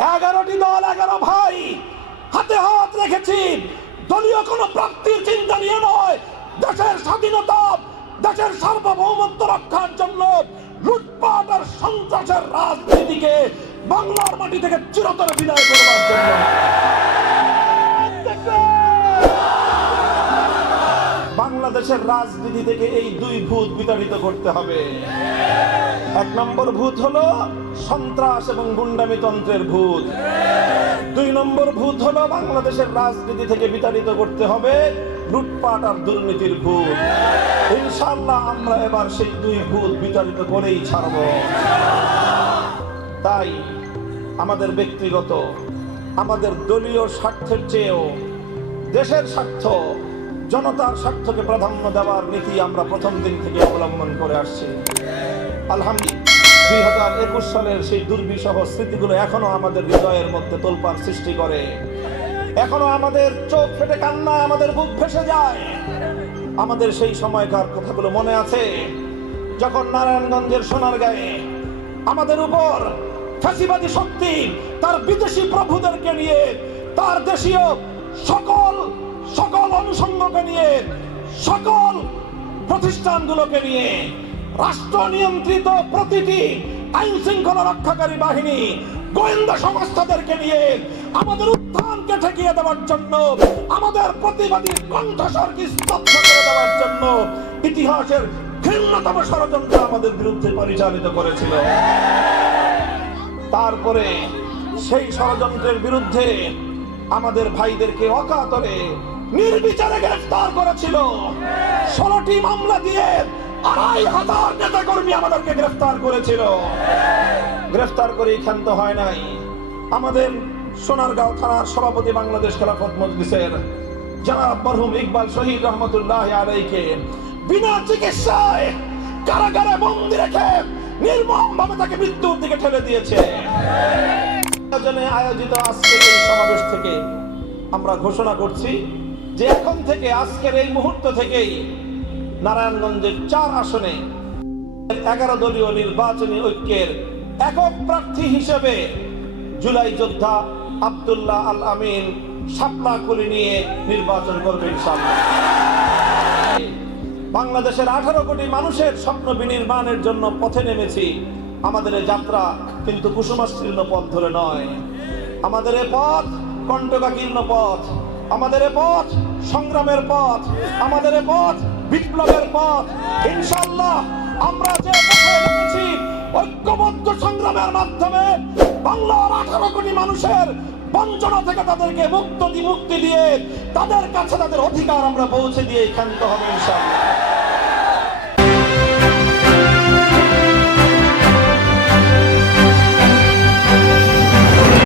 11টি দল, 11 ভাই হাতে হাত রেখেছি। দলীয় কোনো প্রাপ্তির চিন্তা নিয়ে নয়, দেশের স্বাধীনতা, দেশের সার্বভৌমত্ব রক্ষার জন্য লুটপাট আর সন্ত্রাসের রাজনীতিকে বাংলার মাটি থেকে চিরতরে বিদায় করবার জন্য। বাংলাদেশের রাজনীতি থেকে এই দুই ভূত বিতাড়িত করতে হবে। 1 নম্বর ভূত হলো সন্ত্রাস এবং গুন্ডামি তন্ত্রের ভূত। 2 নম্বর ভূত হলো বাংলাদেশের রাজনীতি থেকে বিতাড়িত করতে হবে লুটপাট আর দুর্নীতির ভূত। ইনশাআল্লাহ আমরা এবার সেই দুই ভূত বিতাড়িত করেই ছাড়ব। তাই আমাদের ব্যক্তিগত, আমাদের দলীয় স্বার্থের চেয়েও দেশের স্বার্থ, জনতার স্বার্থকে প্রাধান্য দেওয়ার নীতি আমরা প্রথম দিন থেকে অবলম্বন করে আসছি। আলহামদুলিল্লাহ 2021 সালের সেই দুর্বিষহ স্মৃতিগুলো এখনো আমাদের হৃদয়ের মধ্যে তোলপাড় সৃষ্টি করে। এখনো আমাদের চোখ ফেটে কান্নায় আমাদের বুক ভেসে যায়। আমাদের সেই সময়কার কথাগুলো মনে আছে, যখন নারায়ণগঞ্জের সোনারগাঁয়ে আমাদের উপর ফ্যাসিবাদী শক্তি তার বিদেশি প্রভুদেরকে নিয়ে, তার দেশীয় সকল অনুষঙ্গকে নিয়ে, সকল প্রতিষ্ঠানগুলোকে নিয়ে, রাষ্ট্র নিয়ন্ত্রিত প্রতিটি আইন শৃঙ্খলা রক্ষাকারী বাহিনী, গোয়েন্দা সংস্থাদেরকে নিয়ে আমাদের উত্থানকে ঠেকিয়ে দেওয়ার জন্য, আমাদের প্রতিবাদী কণ্ঠস্বরকে স্তব্ধ করে দেওয়ার জন্য ইতিহাসের ঘৃণ্যতম ষড়যন্ত্র আমাদের বিরুদ্ধে পরিচালিত করেছিল। তারপরে সেই ষড়যন্ত্রের বিরুদ্ধে আমাদের ভাইদেরকে অকাতরে নির্বিচারে গ্রেফতার করেছিল। 16টি মামলা দিয়ে 2500 নেতাকর্মী আমাদেরকে গ্রেফতার করেছিল। গ্রেফতার করেই ক্ষান্ত হয় নাই। আমাদের সোনারগাঁও থানার সভাপতি বাংলাদেশ খেলাফত মজলিসের জনাব মরহুম ইকবাল শহীদ রহমতুল্লাহ আলাইহিকে বিনা চিকিৎসায় কারাগারে বন্দী রেখে নির্মমভাবে তাকে মৃত্যুর দিকে ঠেলে দিয়েছে। আয়োজিত আজকের এই সমাবেশ থেকে আমরা ঘোষণা করছি যে এখন থেকে, আজকের এই মুহূর্ত থেকেই নারায়ণগঞ্জের 4 আসনে 11 দলীয় নির্বাচনী ঐক্যের একক প্রার্থী হিসেবে জুলাই যোদ্ধা আব্দুল্লাহ আল আমিন শাপলা কুলি নিয়ে নির্বাচন করবে ইনশাআল্লাহ। বাংলাদেশের 18 কোটি মানুষের স্বপ্ন বিনির্মাণের জন্য পথে নেমেছি। আমাদের এই যাত্রা কিন্তু কুসুমাস্তীর্ণ পথ ধরে নয়। আমাদের এ পথ কণ্টকাকীর্ণ পথ, আমাদের এ পথ সংগ্রামের পথ, আমাদের এ পথ বিপ্লবের পথ। ইনশাআল্লাহ আমরা যে পথে নেমেছি, ঐক্যবদ্ধ সংগ্রামের মাধ্যমে বাংলার 18 কোটি মানুষের বঞ্চনা থেকে তাদেরকে মুক্তি দিয়ে তাদের কাছে তাদের অধিকার আমরা পৌঁছে দিয়ে ক্ষান্ত হবে ইনশাআল্লাহ।